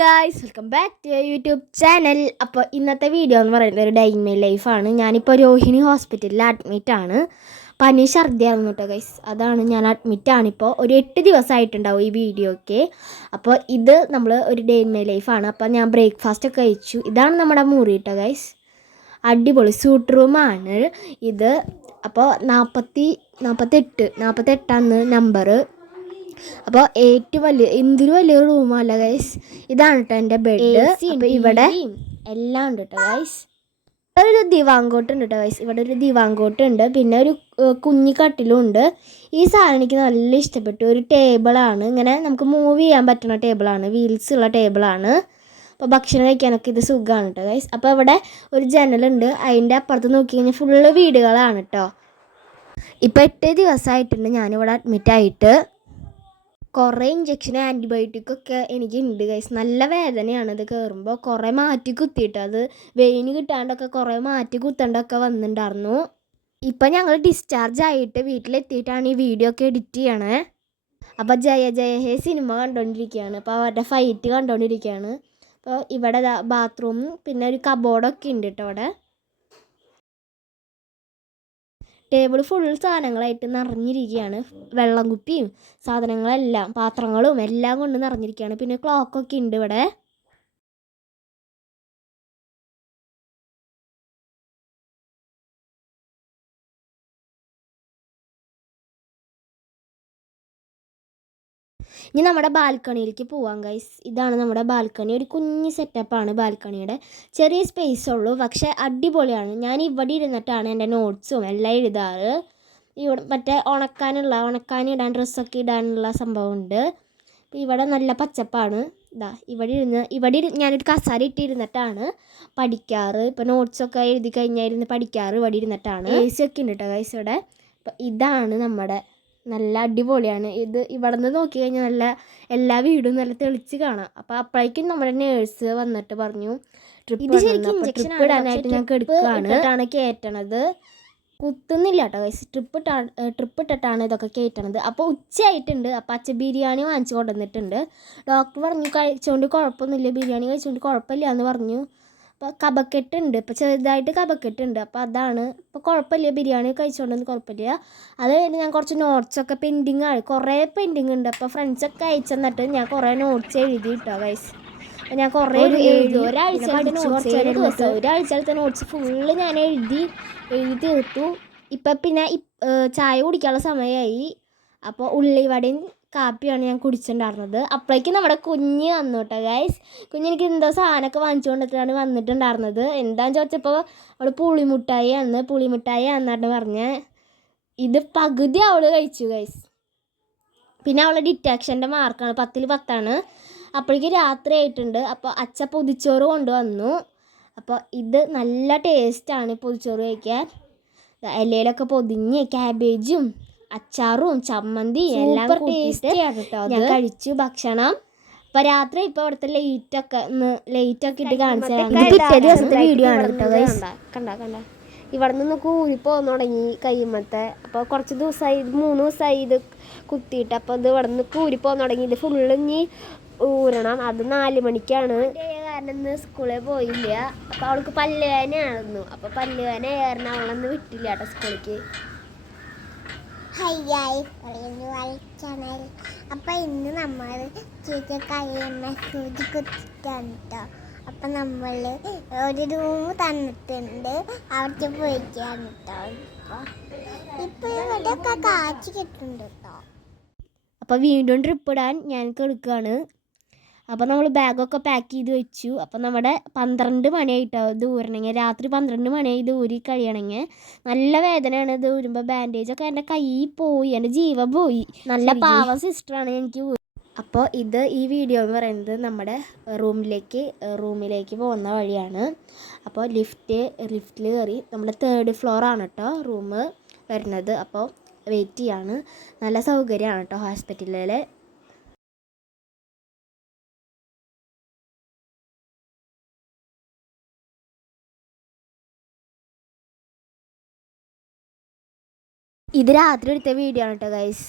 Guys welcome back to YouTube channel അപ്പോൾ ഇന്നത്തെ video എന്ന് പറയുന്നത് ഒരു ഡൈ മൈ ലൈഫാണ് ഞാനിപ്പോൾ രോഹിണി ഹോസ്പിറ്റലിൽ അഡ്മിറ്റ് ആണ്. പനി ഛർദിയായിരുന്നു കേട്ടോ ഗൈസ് അതാണ് ഞാൻ അഡ്മിറ്റ് ആണിപ്പോൾ ഒരു എട്ട് ദിവസമായിട്ടുണ്ടാവും ഈ വീഡിയോയ്ക്ക് അപ്പോൾ ഇത് നമ്മൾ ഒരു ഡൈൻ മൈ ലൈഫാണ് അപ്പോൾ ഞാൻ ബ്രേക്ക്ഫാസ്റ്റ് ഒക്കെ കഴിച്ചു. ഇതാണ് നമ്മുടെ മുറി കേട്ടോ ഗൈസ് അടിപൊളി സൂട്ട് റൂമാണ് ഇത് അപ്പോൾ നാൽപ്പത്തി നാൽപ്പത്തെട്ട് നാൽപ്പത്തെട്ടാണ് നമ്പർ അപ്പോൾ ഏറ്റവും വലിയ എന്തിനു വലിയ റൂമല്ല ഗൈസ് ഇതാണ് കേട്ടോ എന്റെ ബെഡ് അപ്പോൾ ഇവിടെ എല്ലാം ഉണ്ട് കേട്ടോ ഗൈസ് ഇവിടെ ഒരു ദിവാങ്കോട്ട് ഉണ്ട് കേട്ടോ ഗൈസ് ഇവിടെ ഒരു ദിവാങ്കോട്ട് ഉണ്ട് പിന്നെ ഒരു കുഞ്ഞി കട്ടിലും ഉണ്ട്. ഈ സാധനം എനിക്ക് നല്ല ഇഷ്ടപ്പെട്ടു. ഒരു ടേബിളാണ് ഇങ്ങനെ നമുക്ക് മൂവ് ചെയ്യാൻ പറ്റുന്ന ടേബിളാണ് വീൽസ് ഉള്ള ടേബിളാണ് അപ്പോൾ ഭക്ഷണം കഴിക്കാനൊക്കെ ഇത് സുഖമാണ് കേട്ടോ ഗൈസ് അപ്പോൾ ഇവിടെ ഒരു ജനലുണ്ട് അതിന്റെ അപ്പുറത്ത് നോക്കി കഴിഞ്ഞാൽ ഫുള്ള് വീടുകളാണ് കേട്ടോ ഇപ്പോൾ എട്ട് ദിവസമായിട്ടുണ്ട് ഞാനിവിടെ അഡ്മിറ്റ് ആയിട്ട്. കുറേ ഇഞ്ചക്ഷനും ആന്റിബയോട്ടിക് ഒക്കെ എനിക്ക് ഉണ്ട് ഗൈസ് നല്ല വേദനയാണ് അത് കയറുമ്പോൾ കുറേ മാറ്റി കുത്തിയിട്ട്. അത് വെയിന് കിട്ടാണ്ടൊക്കെ കുറേ മാറ്റി കുത്തേണ്ടൊക്കെ വന്നിട്ടുണ്ടായിരുന്നു ഇപ്പം ഞങ്ങൾ ഡിസ്ചാർജ് ആയിട്ട് വീട്ടിലെത്തിയിട്ടാണ് ഈ വീഡിയോ ഒക്കെ എഡിറ്റ് ചെയ്യണേ. അപ്പോൾ ജയ ജയ ഹേ സിനിമ കണ്ടുകൊണ്ടിരിക്കുകയാണ് അപ്പോൾ അവരുടെ ഫൈറ്റ് കണ്ടുകൊണ്ടിരിക്കുകയാണ് അപ്പോൾ ഇവിടെ ബാത്റൂം പിന്നെ ഒരു കബോർഡൊക്കെ ഉണ്ട് കേട്ടോ അവിടെ. ടേബിൾ ഫുൾ സാധനങ്ങളായിട്ട് നിറഞ്ഞിരിക്കുകയാണ്. വെള്ളം കുപ്പിയും സാധനങ്ങളെല്ലാം പാത്രങ്ങളും എല്ലാം കൊണ്ട് നിറഞ്ഞിരിക്കുകയാണ്. പിന്നെ ക്ലോക്കൊക്കെ ഉണ്ട് ഇവിടെ. ഇനി നമ്മുടെ ബാൽക്കണിയിലേക്ക് പോവാം ഗൈസ് ഇതാണ് നമ്മുടെ ബാൽക്കണി. ഒരു കുഞ്ഞ് സെറ്റപ്പാണ് ബാൽക്കണിയുടെ. ചെറിയ സ്പേസ് ഉള്ളൂ. പക്ഷേ അടിപൊളിയാണ്. ഞാൻ ഇവിടെ ഇരുന്നിട്ടാണ് എന്റെ നോട്ട്സും എല്ലാം എഴുതാറ്. ഇവിടെ മറ്റേ ഉണക്കാനുള്ള ഉണക്കാൻ ഇടാൻ ഡ്രസ്സൊക്കെ ഇടാനുള്ള സംഭവമുണ്ട് ഇവിടെ നല്ല പച്ചപ്പാണ്. ഇതാ ഇവിടെ ഇരുന്ന് ഇവിടെ ഞാനൊരു കസാര ഇട്ടിരുന്നിട്ടാണ് പഠിക്കാറ്. ഇപ്പോൾ നോട്ട്സൊക്കെ എഴുതി കഴിഞ്ഞാൽ ഇരുന്ന് പഠിക്കാറ് ഇവിടെ ഇരുന്നിട്ടാണ്. എ സി ഒക്കെ ഉണ്ട് കേട്ടോ ഗൈസ് ഇവിടെ. ഇതാണ് നമ്മുടെ നല്ല അടിപൊളിയാണ്. ഇത് ഇവിടെ നിന്ന് നോക്കി കഴിഞ്ഞാൽ നല്ല എല്ലാ വീടും നല്ല തെളിച്ച് കാണാം. അപ്പോൾ അപ്പോഴേക്കും നമ്മുടെ നേഴ്സ് വന്നിട്ട് പറഞ്ഞു ട്രിപ്പ് ട്രിപ്പ് ഇടാനായിട്ട് ഞങ്ങൾക്ക് എടുക്കുകയാണ് കയറ്റണത്. കുത്തുന്നില്ല കേട്ടോ ഗൈസ് ട്രിപ്പ് ഇട്ടാ ട്രിപ്പ് ഇട്ടിട്ടാണ് ഇതൊക്കെ കയറ്റണത്. അപ്പോൾ ഉച്ചയായിട്ടുണ്ട്. അപ്പോൾ അച്ഛൻ ബിരിയാണി വാങ്ങിച്ചു കൊണ്ടുവന്നിട്ടുണ്ട്. ഡോക്ടർ പറഞ്ഞു കഴിച്ചുകൊണ്ട് കുഴപ്പമൊന്നുമില്ല. ബിരിയാണി കഴിച്ചുകൊണ്ട് കുഴപ്പമില്ല എന്ന് പറഞ്ഞു. അപ്പോൾ കബക്കെട്ടുണ്ട്. ഇപ്പോൾ ചെറുതായിട്ട് കബക്കെട്ടുണ്ട്. അപ്പോൾ അതാണ്. ഇപ്പോൾ കുഴപ്പമില്ല ബിരിയാണി കഴിച്ചുകൊണ്ടൊന്നും കുഴപ്പമില്ല അത് കഴിഞ്ഞ് ഞാൻ കുറച്ച് നോട്ട്സൊക്കെ പെൻഡിങ് ആണ്. കുറേ പെൻഡിങ് ഉണ്ട്. അപ്പോൾ ഫ്രണ്ട്സൊക്കെ അയച്ചു തന്നിട്ട് ഞാൻ കുറേ നോട്ട്സ് എഴുതി കിട്ടുക ഗൈസ് അപ്പോൾ ഞാൻ കുറേ എഴുതി. ഒരാഴ്ച നോട്ട്സ് ഒരാഴ്ചത്തെ നോട്ട്സ് ഫുള്ള് ഞാൻ എഴുതി എഴുതി തീർത്തു. ഇപ്പം പിന്നെ ചായ കുടിക്കാനുള്ള സമയമായി അപ്പോൾ ഉള്ളിവടയും കാപ്പിയാണ് ഞാൻ കുടിച്ചിട്ടുണ്ടായിരുന്നത്. അപ്പോഴേക്കും നമ്മുടെ കുഞ്ഞ് വന്നു കേട്ടോ ഗൈസ് കുഞ്ഞെനിക്ക് എന്തോ സാധനമൊക്കെ വാങ്ങിച്ചു കൊണ്ടിട്ടാണ് വന്നിട്ടുണ്ടായിരുന്നത്. എന്താന്ന് ചോദിച്ചപ്പോൾ അവൾ പുളിമുട്ടായി ആണ് പുളിമുട്ടായി ആണെന്നാണ് പറഞ്ഞ് ഇത് പകുതി അവൾ കഴിച്ചു ഗൈസ് പിന്നെ അവളെ ഡിറ്റാക്ഷന്റെ മാർക്കാണ് പത്തിൽ പത്താണ്. അപ്പോഴേക്കും രാത്രി ആയിട്ടുണ്ട്. അപ്പോൾ അച്ഛ പൊതിച്ചോറ് കൊണ്ടുവന്നു. അപ്പോൾ ഇത് നല്ല ടേസ്റ്റാണ് പൊതിച്ചോറ് കഴിക്കാൻ. ഇലയിലൊക്കെ പൊതിഞ്ഞ് ക്യാബേജും അച്ചാറും ചമ്മന്തി എല്ലാം കൂട്ടിയിട്ട് ഞാൻ കഴിച്ചു ഭക്ഷണം. അപ്പൊ രാത്രി ഇപ്പൊ അവിടുത്തെ ലൈറ്റ് ഒക്കെ ലൈറ്റ് ഒക്കെ ഇട്ട് കാണിച്ചതാണ് പിറ്റേ. ദിവസത്തെ വീഡിയോ ആണ് കേട്ടോ. കണ്ട കണ്ട ഇവിടെ നിന്ന് കൂലി കൂരിപ്പോന്ന് തുടങ്ങി കയ്യുമ്പത്തെ അപ്പോൾ കുറച്ച് ദിവസമായി മൂന്ന് ദിവസമായി ഇത് കുത്തിയിട്ട്. അപ്പോൾ ഇത് ഇവിടെ നിന്ന് കൂലി കൂരിപ്പോന്ന് തുടങ്ങി. ഇത് ഫുള്ള് ഇനി ഊരണം. അത് നാല് മണിക്കാണ്. കാരണം ഇന്ന് സ്കൂളിൽ പോയില്ല. അപ്പോൾ അവൾക്ക് പല്ലുവേദനയായിരുന്നു അപ്പോൾ പല്ലുവേന കാരണം അവളൊന്നും വിട്ടില്ല കേട്ടോ സ്കൂളിലേക്ക് ഹൈ ഗൈസ് ചാനൽ അപ്പോൾ ഇന്ന് നമ്മൾ ചീച്ച കഴിയുന്ന സൂചി കുത്തിട്ടാണ് കേട്ടോ അപ്പം നമ്മൾ ഒരു റൂം തന്നിട്ടുണ്ട്. അവിടെ പോയിക്കാണ് കേട്ടോ ഇപ്പോൾ ഇപ്പോൾ ഇവിടെയൊക്കെ കാച്ചു കിട്ടുന്നുണ്ട് കേട്ടോ അപ്പൊ വീണ്ടും ട്രിപ്പ് ഇടാൻ ഞാൻ എടുക്കുകയാണ് അപ്പോൾ നമ്മൾ ബാഗൊക്കെ പാക്ക് ചെയ്ത് വെച്ചു. അപ്പോൾ നമ്മുടെ പന്ത്രണ്ട് മണിയായിട്ടോ? ഇത് ഊരണമെങ്കിൽ രാത്രി പന്ത്രണ്ട് മണിയായി ഇത് ഊരി കഴിയണമെങ്കിൽ നല്ല വേദനയാണ് ഇത് ഊരുമ്പോൾ ബാൻഡേജൊക്കെ എന്റെ കൈ പോയി. എന്റെ ജീവൻ പോയി. നല്ല പാവ സിസ്റ്ററാണ് എനിക്ക് അപ്പോൾ ഇത് ഈ വീഡിയോ എന്ന് പറയുന്നത് നമ്മുടെ റൂമിലേക്ക് റൂമിലേക്ക് പോകുന്ന വഴിയാണ്. അപ്പോൾ ലിഫ്റ്റ് ലിഫ്റ്റിൽ കയറി നമ്മുടെ തേർഡ് ഫ്ലോറാണ് കേട്ടോ റൂം വരുന്നത്. അപ്പോൾ വെയിറ്റ് ചെയ്യാണ്. നല്ല സൗകര്യമാണ് കേട്ടോ ഹോസ്പിറ്റലിൽ ഇത് രാത്രി എടുത്ത വീഡിയോ ആണ് കേട്ടോ ഗൈസ്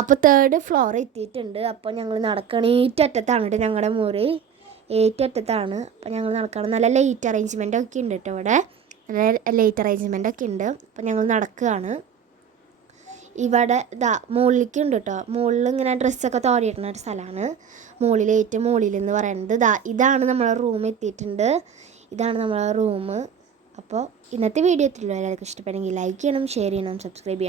അപ്പോൾ തേർഡ് ഫ്ലോർ എത്തിയിട്ടുണ്ട്. അപ്പോൾ ഞങ്ങൾ നടക്കണ ഏറ്ററ്റത്താണ് കേട്ടോ ഞങ്ങളുടെ മുറി ഏറ്ററ്റത്താണ് അപ്പോൾ ഞങ്ങൾ നടക്കണം നല്ല ലൈറ്റ് അറേഞ്ച്മെന്റ് ഒക്കെ ഉണ്ട് കേട്ടോ ഇവിടെ. നല്ല ലൈറ്റ് അറേഞ്ച്മെന്റ് ഒക്കെ ഉണ്ട്. അപ്പോൾ ഞങ്ങൾ നടക്കുകയാണ് ഇവിടെ ഇതാ മുകളിലേക്ക് ഉണ്ട് കേട്ടോ മുകളിൽ ഇങ്ങനെ ഡ്രസ്സൊക്കെ തോരിയിടുന്ന ഒരു സ്ഥലമാണ് മുകളിൽ ഏറ്റവും മുകളിൽ എന്ന് പറയുന്നത് ഇതാ ഇതാണ് നമ്മളെ റൂം എത്തിയിട്ടുണ്ട്. ഇതാണ് നമ്മളെ റൂം അപ്പോൾ ഇന്നത്തെ വീഡിയോ എല്ലാവർക്കും ഇഷ്ടപ്പെടുമെങ്കിൽ ലൈക്ക് ചെയ്യണം ഷെയർ ചെയ്യണം സബ്സ്ക്രൈബ് ചെയ്യണം.